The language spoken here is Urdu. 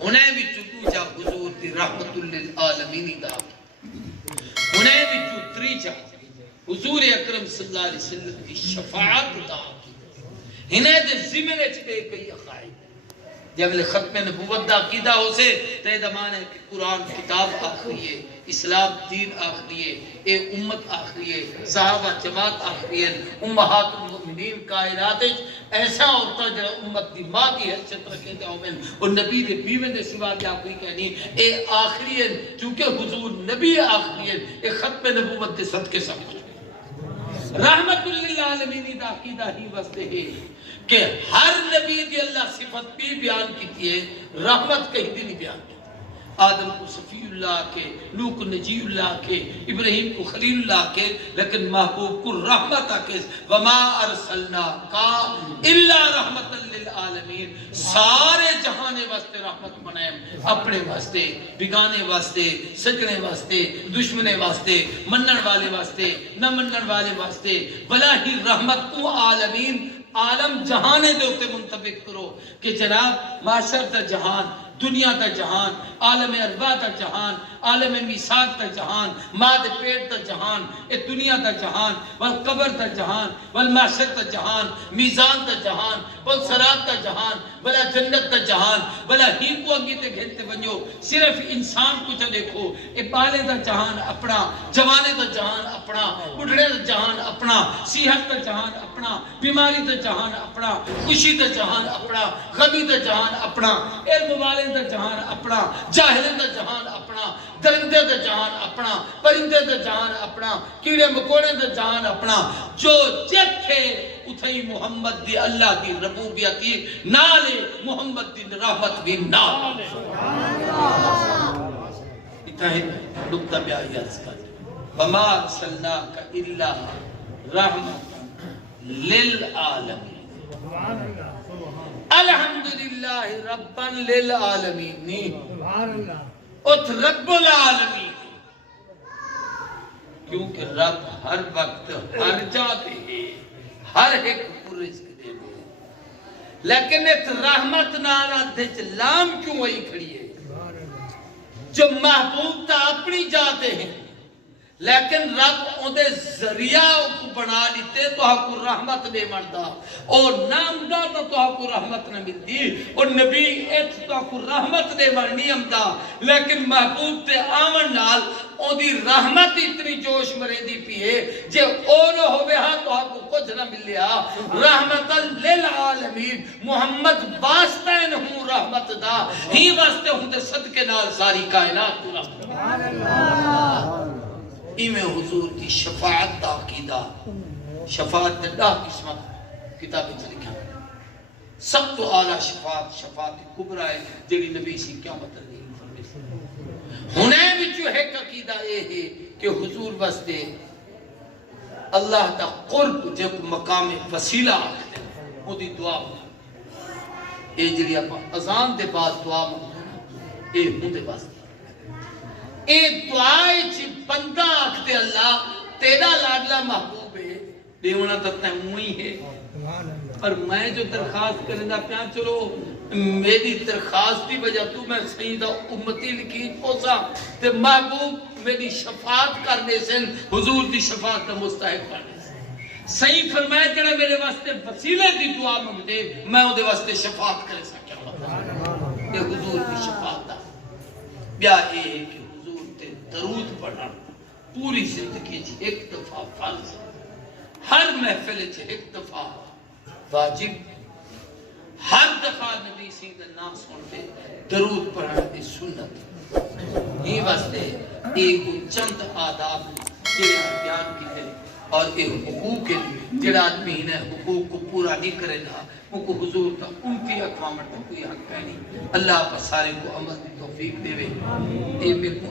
انہیں بھی چکو حضور دی رحمت للعالمین دا انہیں بھی تری جا حضور اکرم صلی اللہ علیہ وسلم کی شفاعت دا انہیں دے زمنے چھے کئی اخائی جب ختم نبوت دا عقیدہ ہو سے تے دمان ہے کہ قرآن کتاب آخری ہے، اسلام دین آخری ہے، اے امت آخری ہے، صحابہ جماعت آخری ہے، امہات المؤمنین کائنات ایسا ہوتا جڑا امت دی ماں دی حیثیت رکھے تے اومن اور نبی دے بیوے دے سوا کیا کوئی کہنی اے آخری ہے چونکہ حضور نبی آخری ہے، اے ختم نبوت دے صدقے سب کچھ رحمت للعالمین دا عقیدہ ہی واسطے ہے کہ ہر نبی دی اللہ صفت بھی بیان کی ہے، رحمت کہیں بھی نہیں بیان کی۔ آدم کو صفی اللہ کے، نوح کو نجی اللہ کے، ابراہیم کو خلیل اللہ کے، لیکن محبوب کو رحمت کے وما ارسلناکا الا رحمت للعالمین، سارے جہانے واسطے رحمت بنائے، اپنے واسطے، بگانے واسطے، سجنے واسطے، دشمنے واسطے، منن والے واسطے، نہ منن والے واسطے، بلا ہی رحمت کو عالمین عالم جہانے دے ہوتے منطبق کرو کہ جناب معاشر تا جہان، دنیا تا جہان، عالم ارواح تا جہان، عالم میثاق تا جہان، ماد پیٹ تا جہان، اے دنیا تا جہان، والقبر تا جہان، والمعاشر تا جہان، میزان تا جہان، والصراط تا جہان، بلا جنت تا جہان، بلا ہی کو اگی تے گھنتے بنیو، صرف انسان کو چا دیکھو، اے بالے تا جہان اپنا، جوانے تا جہان اپنا، بڑھڑے تا جہان اپنا، صحت تا جہان اپنا، بیماری تا جہان اپنا، خوشی تا جہان اپنا، غمی تا جہان اپنا، علم والے دا جہان اپنا، جاہلے دا جہان اپنا، درندے دا جہان اپنا، پرندے دا جہان اپنا، کیڑے مکوڑے دا جہان اپنا، جو جتھے اتھائی محمد دی اللہ دی ربوبیتی نالے محمد دی رحمت بھی نالے اتھائی نکتہ بیائی عرض کر وَمَا أَرْسَلْنَاكَ إِلَّا رَحْمَةً لِلْعَالَمِينَ الحمدللہ رباً للعالمین ات رب العالمین کیونکہ رب ہر وقت ہر جاتے ہیں ہر ایک کو رزق دے دے لیکن ایک رحمت نانا دھچ لام کیوں وہی کھڑی ہے جو محبوب تا اپنی جاتے ہیں لیکن رب اندے ذریعہ کو بنا لیتے تو آپ کو رحمت دے مردہ اور نام داتا تو آپ کو رحمت نہ ملتی اور نبی ایت تو آپ کو رحمت دے مرنی امدہ لیکن محبوب تے آمن نال اندی رحمت اتنی جوش مرے دی پیئے جے اولو ہوئے ہاں تو آپ کو کچھ نہ مل لیا رحمت للعالمین محمد واسطین ہوں رحمت دا ہی واسطے ہوں دے صدقے نال ساری کائنات تو رحمت ایمیں حضور کی شفاعت دا عقیدہ شفاعت دا قسمت کتابیں سے لکھا سب تو اعلیٰ شفاعت کبرا ہے جیڑی نبی سی کیا مطلب نہیں ہونے بھی جو ہے عقیدہ یہ ہے کہ حضور واسطے اللہ دا قرب جب مقام وسیلہ آکھتے ہیں وہ دی دعا مانگا اے جڑی اذان دے بعد دعا مانگا اے ہوں دے واسطے اے دعائے چی بندہ آکھتے اللہ تیرا لاڈلا محبوب ہے دیونا تکتا ہے موئی ہے اور میں جو درخواست کرنے دا پیان چلو میری درخواست دی وجہ تو میں سیدہ امتی لکی پوسا تے محبوب میری شفاعت کرنے سے حضور دی شفاعت دا مستحق کرنے سے صحیح فرمائے جڑا میرے واسطے وسیلے دی دعا مانگ دے میں وہ دے واسطے شفاعت کرے سکیا ہوتا یہ حضور دی شفاعت دا بیا اے کہ درود پڑھنا پوری زندگی چی ایک دفعہ فرض ہر محفل چی ایک دفعہ واجب ہر دفعہ نبی سید نام سنتے درود پڑھنا دی سنت یہ واسطے ایک چند آداب جڑے بیان کی ہے اور ایک حقوق جڑا آدمی نے حقوق کو پورا نہیں کرے نا ان کو حضور کا ان کی اقوامت کا کوئی حق ہے نہیں اللہ پر سارے کو عمل توفیق دے وے اے میں کو